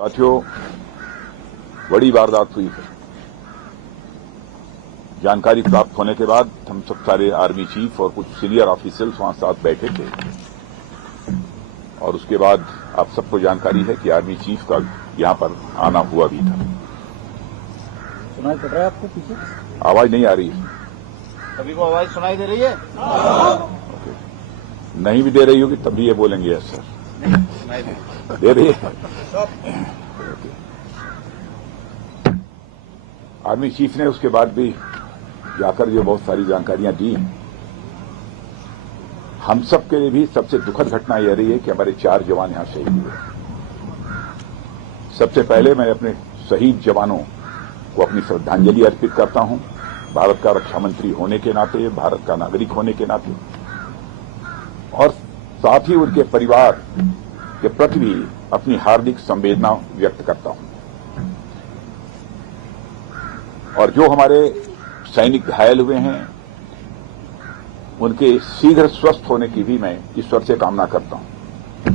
साथियों, बड़ी वारदात हुई है। जानकारी प्राप्त होने के बाद हम सब सारे आर्मी चीफ और कुछ सीनियर ऑफिसर्स वहां साथ बैठे थे और उसके बाद आप सबको जानकारी है कि आर्मी चीफ का यहां पर आना हुआ भी था। सुनाई पड़ रहा है आपको पीछे? आवाज नहीं आ रही है? सभी को आवाज सुनाई दे रही है? ओके। नहीं भी दे रही होगी तब भी ये बोलेंगे यस सर। सुनाई दे रही है? आर्मी चीफ ने उसके बाद भी जाकर जो बहुत सारी जानकारियां दी। हम सब के लिए भी सबसे दुखद घटना यह रही है कि हमारे 4 जवान यहां शहीद हुए। सबसे पहले मैं अपने शहीद जवानों को अपनी श्रद्धांजलि अर्पित करता हूं, भारत का रक्षा मंत्री होने के नाते, भारत का नागरिक होने के नाते, और साथ ही उनके परिवार के प्रति भी अपनी हार्दिक संवेदना व्यक्त करता हूं। और जो हमारे सैनिक घायल हुए हैं उनके शीघ्र स्वस्थ होने की भी मैं ईश्वर से कामना करता हूं।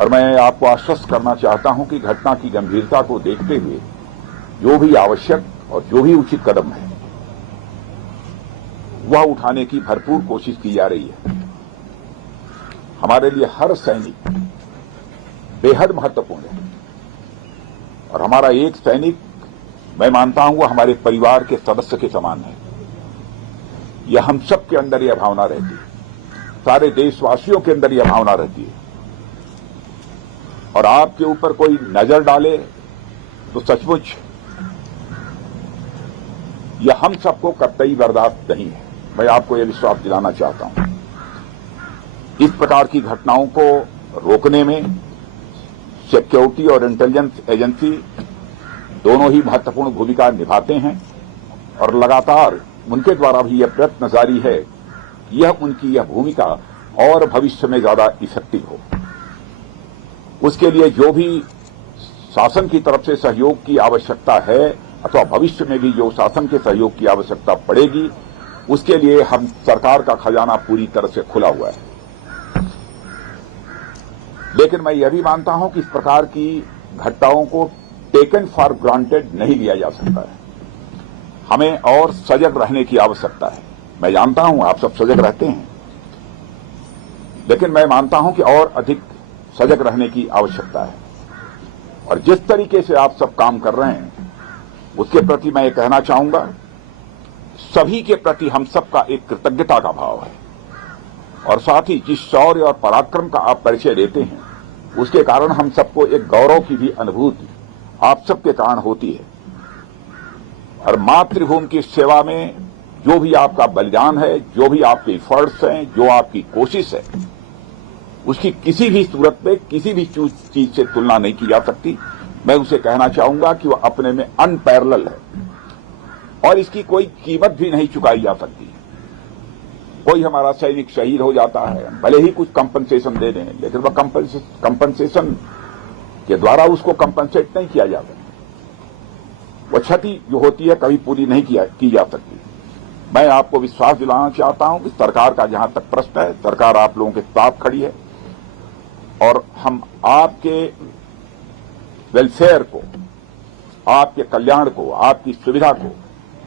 और मैं आपको आश्वस्त करना चाहता हूं कि घटना की गंभीरता को देखते हुए जो भी आवश्यक और जो भी उचित कदम है वह उठाने की भरपूर कोशिश की जा रही है। हमारे लिए हर सैनिक बेहद महत्वपूर्ण है और हमारा एक सैनिक, मैं मानता हूं, वह हमारे परिवार के सदस्य के समान है। यह हम सब के अंदर यह भावना रहती है, सारे देशवासियों के अंदर यह भावना रहती है। और आपके ऊपर कोई नजर डाले तो सचमुच यह हम सबको कतई बर्दाश्त नहीं है। मैं आपको यह विश्वास दिलाना चाहता हूं। इस प्रकार की घटनाओं को रोकने में सिक्योरिटी और इंटेलिजेंस एजेंसी दोनों ही महत्वपूर्ण भूमिका निभाते हैं और लगातार उनके द्वारा भी यह प्रयत्न जारी है कि उनकी यह भूमिका और भविष्य में ज्यादा इफेक्टिव हो। उसके लिए जो भी शासन की तरफ से सहयोग की आवश्यकता है अथवा भविष्य में भी जो शासन के सहयोग की आवश्यकता पड़ेगी, उसके लिए हम सरकार का खजाना पूरी तरह से खुला हुआ है। लेकिन मैं यह भी मानता हूं कि इस प्रकार की घटनाओं को टेकन फॉर ग्रांटेड नहीं लिया जा सकता है। हमें और सजग रहने की आवश्यकता है। मैं जानता हूं आप सब सजग रहते हैं, लेकिन मैं मानता हूं कि और अधिक सजग रहने की आवश्यकता है। और जिस तरीके से आप सब काम कर रहे हैं उसके प्रति मैं ये कहना चाहूंगा, सभी के प्रति हम सबका एक कृतज्ञता का भाव है। और साथ ही जिस शौर्य और पराक्रम का आप परिचय देते हैं उसके कारण हम सबको एक गौरव की भी अनुभूति आप सबके कारण होती है। और मातृभूमि की सेवा में जो भी आपका बलिदान है, जो भी आपके एफर्ट्स हैं, जो आपकी कोशिश है, उसकी किसी भी सूरत में किसी भी चीज से तुलना नहीं की जा सकती। मैं उसे कहना चाहूंगा कि वह अपने में अनपैरेलल है और इसकी कोई कीमत भी नहीं चुकाई जा सकती। कोई हमारा सैनिक शहीद हो जाता है, भले ही कुछ कंपनसेशन दे दें, लेकिन वह कंपनसेशन के द्वारा उसको कंपनसेट नहीं किया जाता। वह क्षति जो होती है कभी पूरी नहीं की जा सकती। मैं आपको विश्वास दिलाना चाहता हूं कि सरकार का जहां तक प्रश्न है, सरकार आप लोगों के साथ खड़ी है और हम आपके वेलफेयर को, आपके कल्याण को, आपकी सुविधा को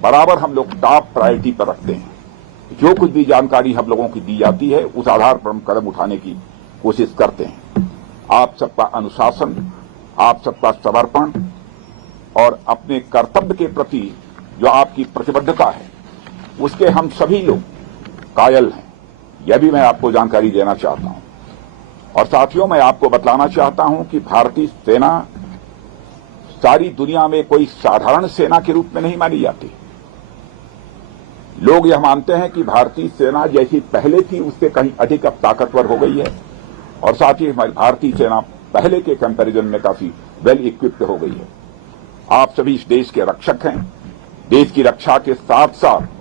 बराबर हम लोग टॉप प्रायोरिटी पर रखते हैं। जो कुछ भी जानकारी हम लोगों की दी जाती है उस आधार पर हम कदम उठाने की कोशिश करते हैं। आप सबका अनुशासन, आप सबका समर्पण और अपने कर्तव्य के प्रति जो आपकी प्रतिबद्धता है उसके हम सभी लोग कायल हैं। यह भी मैं आपको जानकारी देना चाहता हूं। और साथियों, मैं आपको बतलाना चाहता हूं कि भारतीय सेना सारी दुनिया में कोई साधारण सेना के रूप में नहीं मानी जाती। लोग यह मानते हैं कि भारतीय सेना जैसी पहले थी उससे कहीं अधिक अब ताकतवर हो गई है और साथ ही हमारी भारतीय सेना पहले के कंपैरिजन में काफी वेल इक्विप्ड हो गई है। आप सभी इस देश के रक्षक हैं। देश की रक्षा के साथ साथ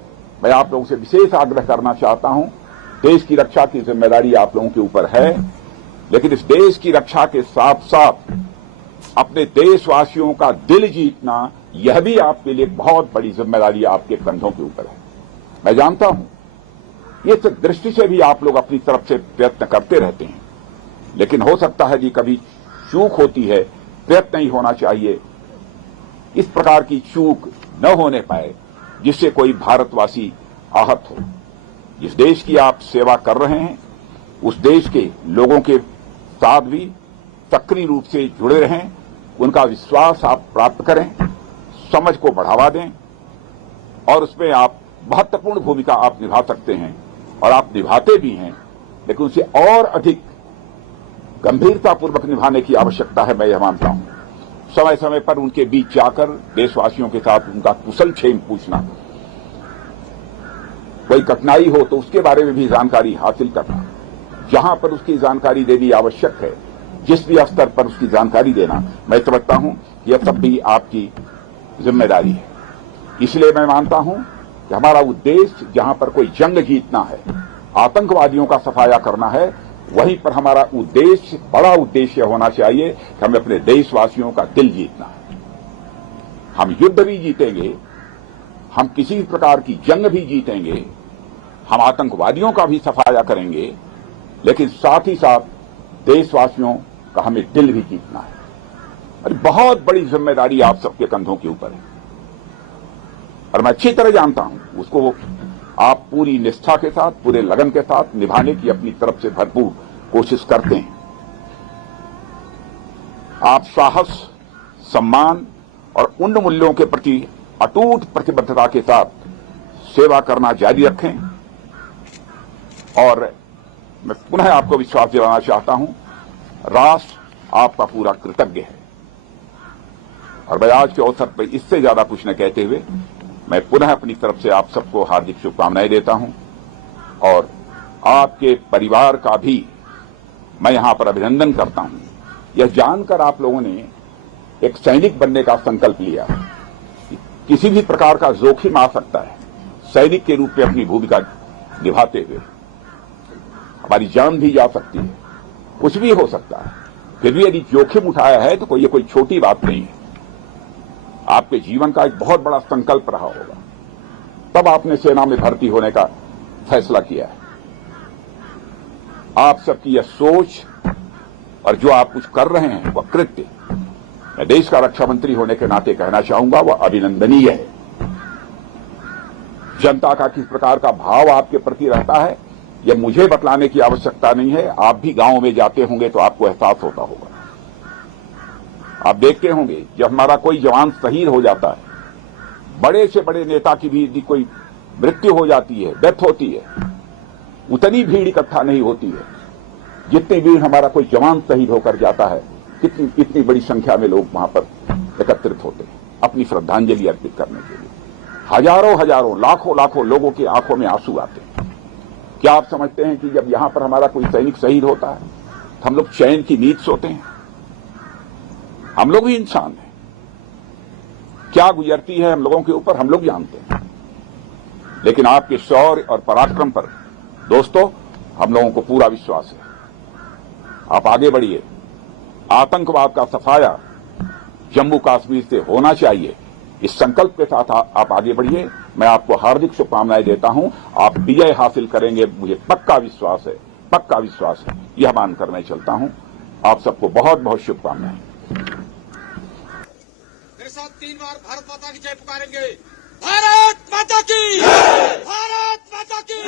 मैं आप लोगों से विशेष आग्रह करना चाहता हूं, देश की रक्षा की जिम्मेदारी आप लोगों के ऊपर है, लेकिन इस देश की रक्षा के साथ साथ अपने देशवासियों का दिल जीतना यह भी आपके लिए बहुत बड़ी जिम्मेदारी आपके कंधों के ऊपर है। मैं जानता हूं इस दृष्टि से भी आप लोग अपनी तरफ से प्रयत्न करते रहते हैं, लेकिन हो सकता है कि कभी चूक होती है, प्रयत्न ही होना चाहिए इस प्रकार की चूक न होने पाए जिससे कोई भारतवासी आहत हो। जिस देश की आप सेवा कर रहे हैं उस देश के लोगों के साथ भी सक्रिय रूप से जुड़े रहें, उनका विश्वास आप प्राप्त करें, समझ को बढ़ावा दें और उसमें आप महत्वपूर्ण भूमिका आप निभा सकते हैं और आप निभाते भी हैं, लेकिन उसे और अधिक गंभीरतापूर्वक निभाने की आवश्यकता है। मैं यह मानता हूं समय समय पर उनके बीच जाकर देशवासियों के साथ उनका कुशल क्षेम पूछना, कोई कठिनाई हो तो उसके बारे में भी जानकारी हासिल करना, जहां पर उसकी जानकारी देनी आवश्यक है, जिस भी स्तर पर उसकी जानकारी देना, मैं समझता हूं यह सब भी आपकी जिम्मेदारी है। इसलिए मैं मानता हूं कि हमारा उद्देश्य जहां पर कोई जंग जीतना है, आतंकवादियों का सफाया करना है, वहीं पर हमारा उद्देश्य, बड़ा उद्देश्य होना चाहिए कि हमें अपने देशवासियों का दिल जीतना है। हम युद्ध भी जीतेंगे, हम किसी प्रकार की जंग भी जीतेंगे, हम आतंकवादियों का भी सफाया करेंगे, लेकिन साथ ही साथ देशवासियों का हमें दिल भी जीतना है। अरे बहुत बड़ी जिम्मेदारी आप सबके कंधों के ऊपर है और मैं अच्छी तरह जानता हूं उसको आप पूरी निष्ठा के साथ, पूरे लगन के साथ निभाने की अपनी तरफ से भरपूर कोशिश करते हैं। आप साहस, सम्मान और उन मूल्यों के प्रति अटूट प्रतिबद्धता के साथ सेवा करना जारी रखें और मैं पुनः आपको विश्वास दिलाना चाहता हूं, राष्ट्र आपका पूरा कृतज्ञ है। और मैं आज के अवसर पर इससे ज्यादा कुछ न कहते हुए मैं पुनः अपनी तरफ से आप सबको हार्दिक शुभकामनाएं देता हूं और आपके परिवार का भी मैं यहां पर अभिनंदन करता हूं। यह जानकर आप लोगों ने एक सैनिक बनने का संकल्प लिया। किसी भी प्रकार का जोखिम आ सकता है, सैनिक के रूप में अपनी भूमिका निभाते हुए हमारी जान भी जा सकती है, कुछ भी हो सकता है, फिर भी यदि जोखिम उठाया है तो ये कोई छोटी बात नहीं है। आपके जीवन का एक बहुत बड़ा संकल्प रहा होगा, तब आपने सेना में भर्ती होने का फैसला किया है। आप सबकी यह सोच और जो आप कुछ कर रहे हैं वह कृत्य, मैं देश का रक्षा मंत्री होने के नाते कहना चाहूंगा, वह अभिनंदनीय है। जनता का किस प्रकार का भाव आपके प्रति रहता है यह मुझे बतलाने की आवश्यकता नहीं है। आप भी गांव में जाते होंगे तो आपको एहसास होता होगा। आप देखते होंगे जब हमारा कोई जवान शहीद हो जाता है, बड़े से बड़े नेता की भी यदि कोई मृत्यु हो जाती है, डेथ होती है, उतनी भीड़ इकट्ठा नहीं होती है जितनी भीड़ हमारा कोई जवान शहीद होकर जाता है। इतनी बड़ी संख्या में लोग वहां पर एकत्रित होते हैं अपनी श्रद्धांजलि अर्पित करने के लिए। हजारों हजारों, लाखों लाखों लोगों की आंखों में आंसू आते हैं। क्या आप समझते हैं कि जब यहां पर हमारा कोई सैनिक शहीद होता है तो हम लोग चैन की नींद सोते हैं? हम लोग भी इंसान हैं, क्या गुजरती है हम लोगों के ऊपर हम लोग जानते हैं। लेकिन आपके शौर्य और पराक्रम पर दोस्तों हम लोगों को पूरा विश्वास है। आप आगे बढ़िए, आतंकवाद का सफाया जम्मू कश्मीर से होना चाहिए, इस संकल्प के साथ आप आगे बढ़िए। मैं आपको हार्दिक शुभकामनाएं देता हूं। आप विजय हासिल करेंगे, मुझे पक्का विश्वास है, पक्का विश्वास है। यह मानकर मैं चलता हूं। आप सबको बहुत बहुत शुभकामनाएं। मेरे साथ 3 बार भारत माता की जय पुकारेंगे। भारत माता की, भारत माता की।